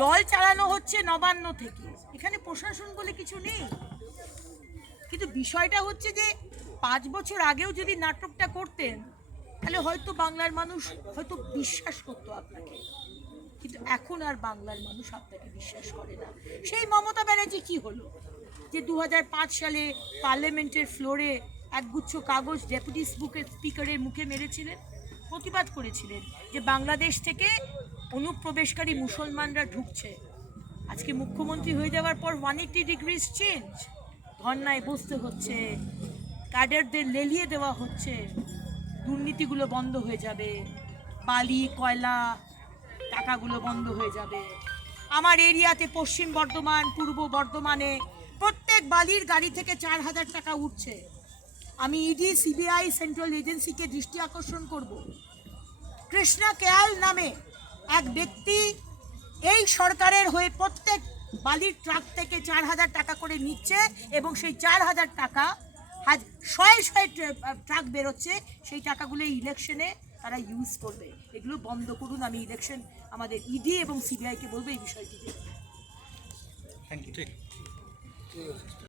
দল চালানো হচ্ছে নবান্ন থেকে, এখানে প্রশাসন বলে কিছু নেই। কিন্তু বিষয়টা হচ্ছে যে 5 বছর আগেও যদি নাটকটা করতেন তাহলে হয়তো বাংলার মানুষ হয়তো বিশ্বাস করতো আপনাকে, কিন্তু এখন আর বাংলার মানুষ আপনাকে বিশ্বাস করে না। সেই মমতা ব্যানার্জি কি হলো যে 2005 সালে পার্লামেন্টের ফ্লোরে একগুচ্ছ কাগজ ডেপুটি স্পিকারের মুখে মেরেছিলেন, প্রতিবাদ করেছিলেন যে বাংলাদেশ থেকে অনুপ্রবেশকারী মুসলমানরা ঢুকছে। আজকে মুখ্যমন্ত্রী হয়ে যাওয়ার পর 180 ডিগ্রিজ চেঞ্জ, ধর্নায় বসতে হচ্ছে, ক্যাডারদের লেলিয়ে দেওয়া হচ্ছে, দুর্নীতিগুলো বন্ধ হয়ে যাবে, বালি কয়লা টাকাগুলো বন্ধ হয়ে যাবে। আমার এরিয়াতে পশ্চিম বর্ধমান, পূর্ব বর্ধমানে প্রত্যেক বালির গাড়ি থেকে 4,000 টাকা উঠছে। আমি ইডি, সিবিআই, সেন্ট্রাল এজেন্সিকে দৃষ্টি আকর্ষণ করব, কৃষ্ণা কেয়াল নামে এক ব্যক্তি এই সরকারের হয়ে প্রত্যেক বালির ট্রাক থেকে 4,000 টাকা করে নিচ্ছে এবং সেই 4,000 টাকা শয়ে শয়ে ট্রাক বেরোচ্ছে, সেই টাকাগুলো ইলেকশনে তারা ইউজ করবে। এগুলো বন্ধ করুন। আমি ইলেকশন আমাদের ইডি এবং সিবিআইকে বলবো এই বিষয়টিকে। Thank you.